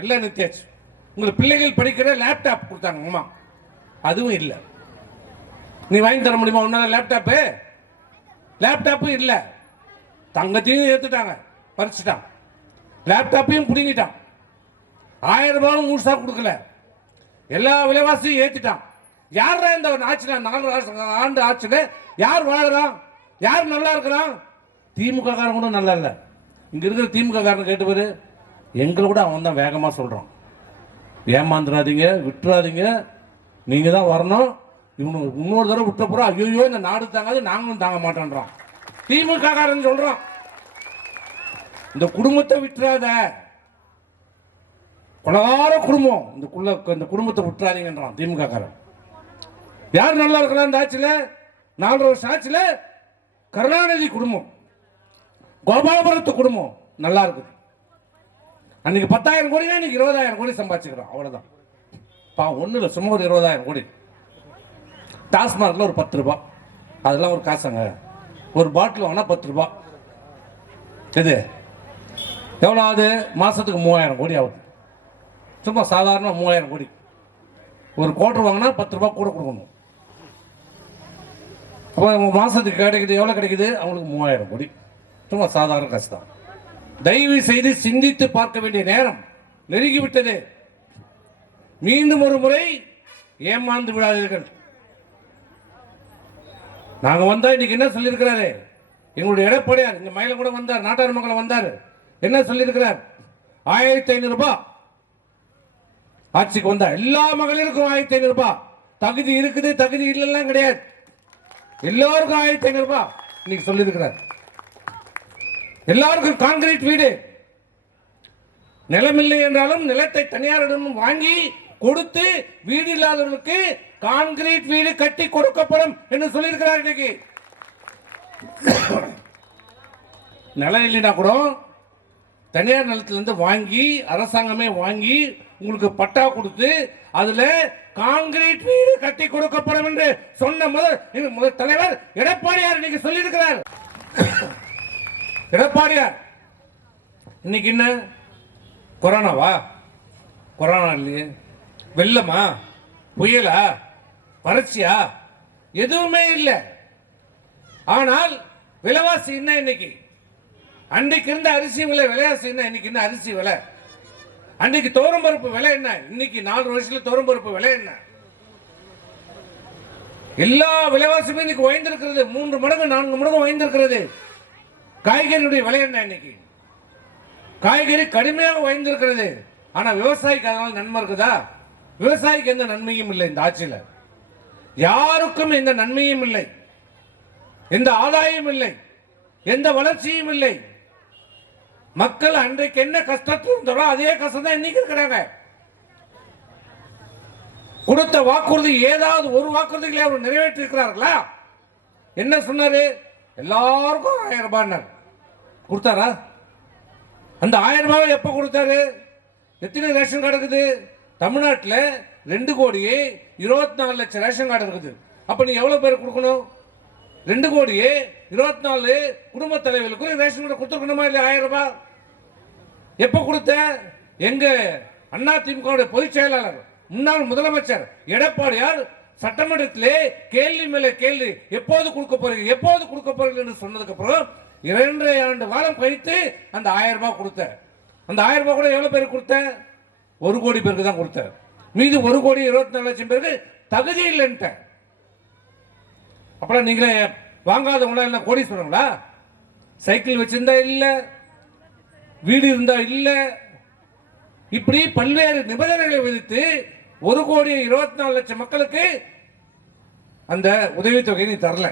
எல்லாம் நிறுத்தியாச்சு உங்களுக்கு பிள்ளைகள் படிக்கிற லேப்டாப் கொடுத்தாங்க அம்மா. அதுவும் இல்லை. நீ வாங்கி தர முடியுமா? உன்னால லேப்டாப்பு லேப்டாப்பும் இல்லை. தங்கத்தையும் ஏற்றுட்டாங்க பறிச்சுட்டான். லேப்டாப்பையும் பிடுங்கிட்டான். ஆயிரம் ரூபாயும் முழுசாக கொடுக்கல. எல்லா விலைவாசியும் ஏற்றிட்டான் யாரா இந்த ஆட்சியில? நாலு ஆண்டு ஆட்சியில் யார் வாழறான் யார் நல்லா இருக்கிறான் திமுக காரன் கூட நல்லா இல்லை. இங்கே இருக்கிற திமுக காரன் கேட்டு எங்களை கூட அவன் தான் வேகமாக சொல்கிறான் ஏமாந்துடாதீங்க விட்டுறாதீங்க. நீங்கள் தான் வரணும். இவனு இன்னொரு தடவை விட்ட போகிறோம் ஐயோ இந்த நாடு தாங்காது நாங்களும் தாங்க மாட்டேன்றான். திமுக சொல்கிறான் இந்த குடும்பத்தை விட்டுறாத. கொலகார குடும்பம். இந்த குள்ள இந்த குடும்பத்தை விட்டுறாதீங்கன்றான் திமுகக்காரன் யார் நல்லா இருக்கலாம் இந்த ஆட்சியில்? நாலு வருஷம் ஆட்சியில் கருணாநிதி குடும்பம். கோபாலபுரத்து குடும்பம் நல்லா இருக்குது. அன்னைக்கு பத்தாயிரம் கோடினா இன்னைக்கு இருபதாயிரம் கோடி சம்பாதிச்சுக்கிறோம். அவ்வளோதான் பா ஒன்றும் இல்லை சும்மா ஒரு இருபதாயிரம் கோடி. டாஸ்மார்க்கில் ஒரு பத்து ரூபா. அதெல்லாம் ஒரு காசுங்க. ஒரு பாட்டில் வாங்கினா பத்து ரூபா. எது எவ்வளோ ஆகுது? மாதத்துக்கு மூவாயிரம் கோடி ஆகுது. சும்மா சாதாரண மூவாயிரம் கோடி. ஒரு கோட்டர் வாங்கினா பத்து ரூபா கூட கொடுக்கணும். அப்போ மாதத்துக்கு கிடைக்குது எவ்வளோ கிடைக்குது? அவங்களுக்கு மூவாயிரம் கோடி. சும்மா சாதாரண காசு தான் தயவு செய்து சிந்தித்து பார்க்க வேண்டிய நேரம் நெருங்கிவிட்டது. மீண்டும் ஒரு முறை ஏமாந்து விடாதீர்கள். நாங்க வந்தா இன்னைக்கு என்ன சொல்லியிருக்கிறாரு? எங்களுடைய எடப்பாடியார் இங்க மயில கூட வந்தார் நாட்டார் மங்கலம் வந்தார். என்ன சொல்லியிருக்கிறார்? ஆயிரத்தி ஐநூறு ரூபாய் ஆட்சிக்கு வந்தா எல்லா மகளிருக்கும் ஆயிரத்தி ஐநூறு ரூபாய் தகுதி இருக்குது தகுதி இல்லைலாம் கிடையாது. எல்லோருக்கும் ஆயிரத்தி ஐநூறு ரூபாய் இன்னைக்கு சொல்லியிருக்கிறார். எல்லாருக்கும் கான்கிரீட் வீடு. நிலமில்லை என்றாலும் நிலத்தை தனியாரிடம் வாங்கி கொடுத்து வீடு இல்லாதவர்களுக்கு கான்கிரீட் வீடு கட்டி கொடுக்கப்படும் என்று சொல்லியிருக்கிறார் இன்னைக்கு. நிலம் இல்லைன்னா கூட தனியார் நிலத்திலிருந்து வாங்கி அரசாங்கமே வாங்கி உங்களுக்கு பட்டா கொடுத்து அதுல கான்கிரீட் வீடு கட்டி கொடுக்கப்படும் என்று சொன்ன முதல் முதல் தலைவர் எடப்பாடியார் இன்னைக்கு சொல்லியிருக்கிறார். எடப்பாடியார் இன்னைக்கு என்ன? கொரோனாவா? கொரோனா இல்லையே. வெள்ளமா? புயலா? வறட்சியா? எதுவுமே இல்லை. ஆனால் விலைவாசி என்ன இன்னைக்கு? அன்றைக்கு இருந்த அரிசி விலை விலைவாசி என்ன? இன்னைக்கு என்ன அரிசி விலை? அன்னைக்கு தோரம்பருப்பு விலை என்ன? இன்னைக்கு நாலு வருஷத்துல தோரம்பருப்பு விலை என்ன? எல்லா விலைவாசியுமே இன்னைக்கு உயர்ந்திருக்கிறது. மூன்று மடங்கு நான்கு மடங்கு உயர்ந்திருக்கிறது. காய்கறியுடைய விலை என்ன இன்னைக்கு? காய்கறி கடுமையாக உயர்ந்திருக்கிறது. ஆனால் விவசாயிக்கு அதனால் நன்மை இருக்குதா? விவசாயிக்கு எந்த நன்மையும் இல்லை இந்த ஆட்சியில். யாருக்கும் எந்த நன்மையும் இல்லை. எந்த ஆதாயம் இல்லை. எந்த வளர்ச்சியும் இல்லை. மக்கள் அன்றைக்கு என்ன கஷ்டத்தில் இருந்தாரோ அதே கஷ்டம் தான் இன்னைக்கு இருக்கிறாங்க. கொடுத்த வாக்குறுதி ஏதாவது ஒரு வாக்குறுதிகளை அவர் நிறைவேற்றி இருக்கிறார்களா என்ன சொன்னாரு? எல்லாருக்கும் ஆயிரம் ரூபாய் கொடுத்தாரா? அந்த ஆயிரம் எப்போ கொடுத்தாரு? எத்தனை ரேஷன் கார்டு இருக்குது? தமிழ்நாட்டில் ரெண்டு கோடியே இருபத்தி நாலு லட்சம் ரேஷன் கார்டு இருக்குது. அப்போ நீ எவ்வளோ பேர் கொடுக்கணும்? ரெண்டு கோடியே இருபத்தி நாலு குடும்ப தலைவர்களுக்கு ரேஷன் கார்டு கொடுத்துருக்கணுமா இல்லை ஆயிரம் ரூபாய். எப்போ கொடுத்த? எங்க அண்ணா திமுக பொதுச் செயலாளர் முன்னாள் முதலமைச்சர் எடப்பாடியார் சட்டமன்றத்திலே கேள்வி மேலே கேள்வி எப்போது கொடுக்க போறீங்க? எப்போது கொடுக்க போறீங்க என்று சொன்னதுக்கு அப்புறம் இரண்டரை ஆண்டு வாரம் கழித்து அந்த ஆயிரம் ரூபாய் கொடுத்தேன். அந்த ஆயிரம் ரூபாய் கூட எவ்வளோ பேருக்கு கொடுத்தேன்? ஒரு கோடி பேருக்கு தான் கொடுத்தேன். மீது ஒரு கோடி இருபத்தி நாலு லட்சம் பேருக்கு தகுதி இல்லைன்ட்டேன் அப்புறம் நீங்களே வாங்காதவங்களா கோடி கோடீஸ்வரங்களா? சைக்கிள் வச்சிருந்தா இல்லை வீடு இருந்தா இல்லை. இப்படி பல்வேறு நிபந்தனைகளை விதித்து ஒரு கோடி இருபத்தி நாலு லட்சம் மக்களுக்கு அந்த உதவித்தொகையை நீ தரல.